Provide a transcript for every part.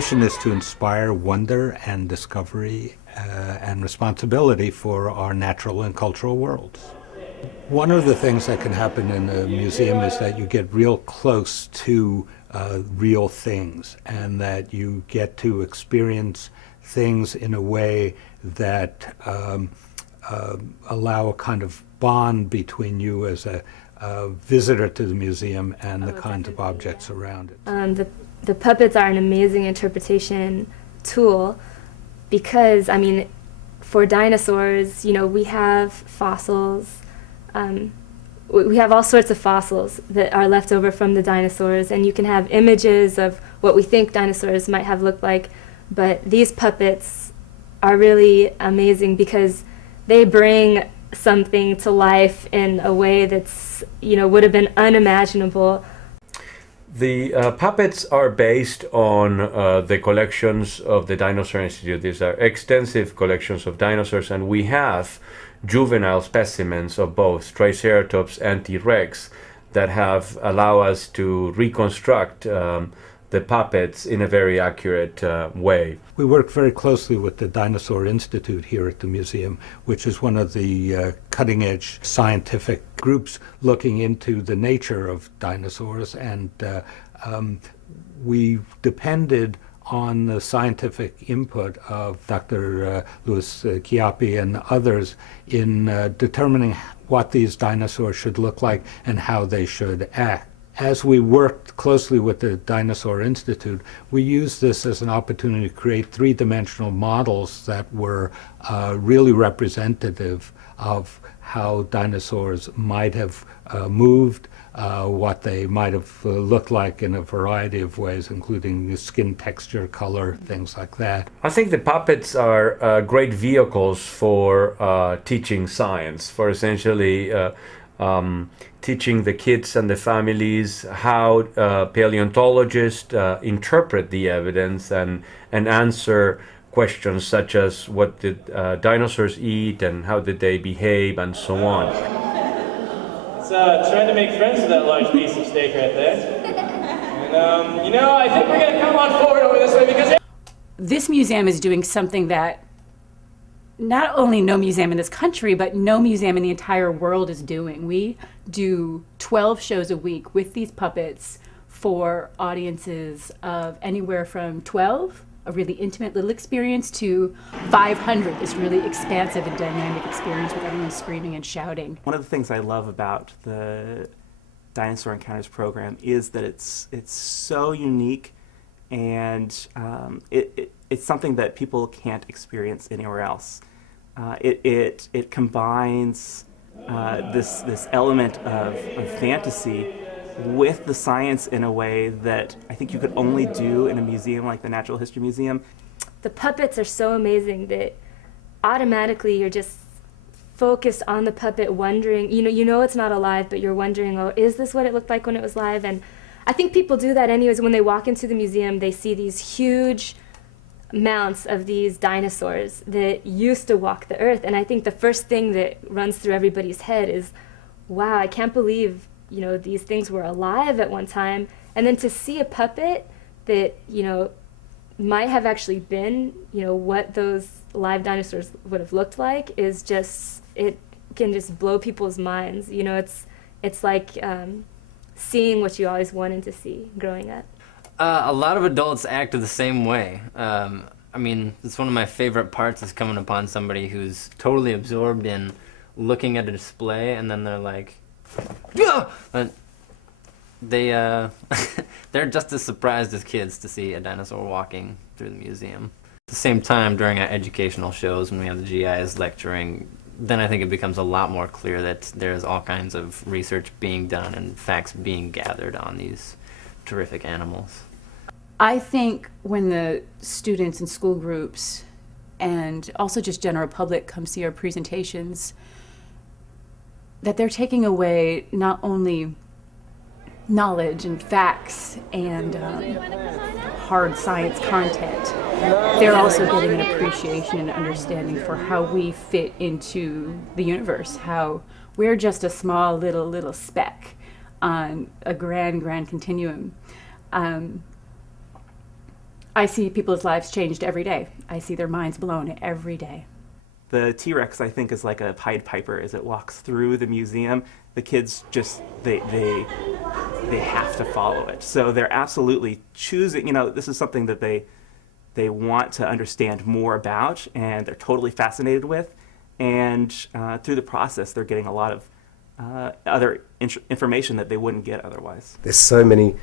mission is to inspire wonder and discovery and responsibility for our natural and cultural worlds. One of the things that can happen in a museum is that you get real close to real things, and that you get to experience things in a way that allow a kind of bond between you as a visitor to the museum and the kinds of objects around it. The puppets are an amazing interpretation tool because, I mean, for dinosaurs, you know, we have fossils. We have all sorts of fossils that are left over from the dinosaurs, and you can have images of what we think dinosaurs might have looked like, but these puppets are really amazing because they bring something to life in a way that's, you know, would have been unimaginable. The puppets are based on the collections of the Dinosaur Institute. These are extensive collections of dinosaurs, and we have juvenile specimens of both Triceratops and T-Rex that have allowed us to reconstruct the puppets in a very accurate way. We work very closely with the Dinosaur Institute here at the museum, which is one of the cutting-edge scientific groups looking into the nature of dinosaurs, and we depended on the scientific input of Dr. Louis Chiappi and others in determining what these dinosaurs should look like and how they should act. As we worked closely with the Dinosaur Institute, we used this as an opportunity to create three-dimensional models that were really representative of how dinosaurs might have moved, what they might have looked like in a variety of ways, including the skin texture, color, things like that. I think the puppets are great vehicles for teaching science, for essentially teaching the kids and the families how paleontologists interpret the evidence and answer questions such as what did dinosaurs eat and how did they behave and so on. It's trying to make friends with that large piece of steak right there. And you know, I think we're going to come on forward over this way because this museum is doing something that not only no museum in this country, but no museum in the entire world is doing. We do 12 shows a week with these puppets for audiences of anywhere from 12, a really intimate little experience, to 500, this really expansive and dynamic experience with everyone screaming and shouting. One of the things I love about the Dinosaur Encounters program is that it's so unique, and it's something that people can't experience anywhere else. It combines this element of fantasy with the science in a way that I think you could only do in a museum like the Natural History Museum. The puppets are so amazing that automatically you're just focused on the puppet, wondering, you know it's not alive, but you're wondering, oh, is this what it looked like when it was live? And I think people do that anyways. When they walk into the museum, they see these huge mounts of these dinosaurs that used to walk the earth, and I think the first thing that runs through everybody's head is, wow, I can't believe, you know, these things were alive at one time. And then to see a puppet that, you know, might have actually been, you know, what those live dinosaurs would have looked like is just, it can just blow people's minds. You know, it's like seeing what you always wanted to see growing up. A lot of adults act the same way. I mean, it's one of my favorite parts is coming upon somebody who's totally absorbed in looking at a display, and then they're like, yeah! And they're just as surprised as kids to see a dinosaur walking through the museum. At the same time, during our educational shows, when we have the GIs lecturing, then I think it becomes a lot more clear that there's all kinds of research being done and facts being gathered on these terrific animals. I think when the students and school groups and also just general public come see our presentations, that they're taking away not only knowledge and facts and hard science content, they're also getting an appreciation and understanding for how we fit into the universe, how we're just a small little speck on a grand continuum. I see people's lives changed every day. I see their minds blown every day. The T-Rex, I think, is like a Pied Piper. As it walks through the museum, the kids just, they have to follow it. So they're absolutely choosing, you know, this is something that they want to understand more about, and they're totally fascinated with. And through the process, they're getting a lot of other information that they wouldn't get otherwise. There's so many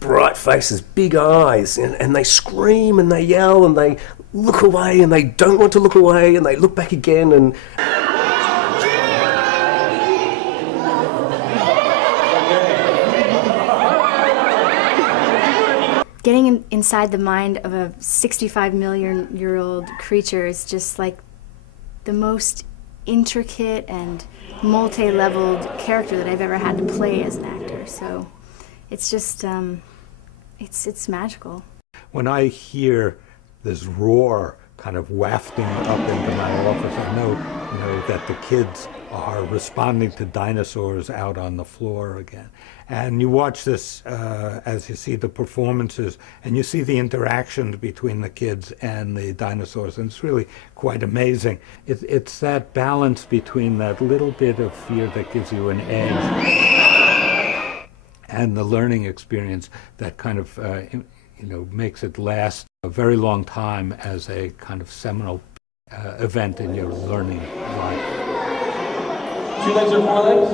bright faces, big eyes, and they scream and they yell and they look away and they don't want to look away and they look back again. And getting inside the mind of a 65 million year old creature is just like the most intricate and multi-leveled character that I've ever had to play as an actor. So it's just, it's magical. When I hear this roar kind of wafting up into my office, I know, you know, that the kids are responding to dinosaurs out on the floor again. And you watch this as you see the performances, and you see the interactions between the kids and the dinosaurs, and it's really quite amazing. It's that balance between that little bit of fear that gives you an edge and the learning experience that kind of you know, makes it last a very long time as a kind of seminal event in your learning life. 2 legs or 4 legs?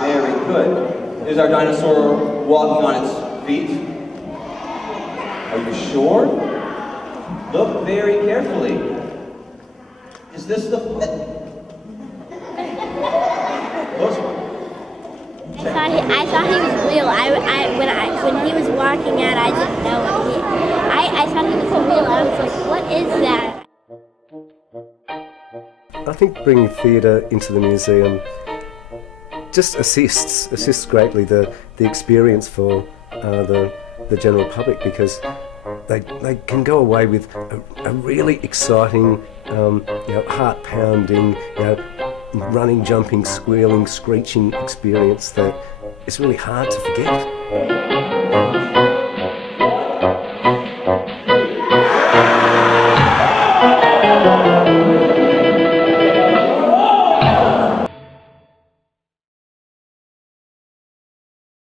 Very good. Is our dinosaur walking on its feet? Are you sure? Look very carefully. Is this the foot? I thought he was real. When he was walking out, I didn't know it. I thought he was real. I was like, what is that? I think bringing theatre into the museum just assists greatly the experience for the general public, because they can go away with a really exciting, you know, heart-pounding, you know, running, jumping, squealing, screeching experience that is really hard to forget.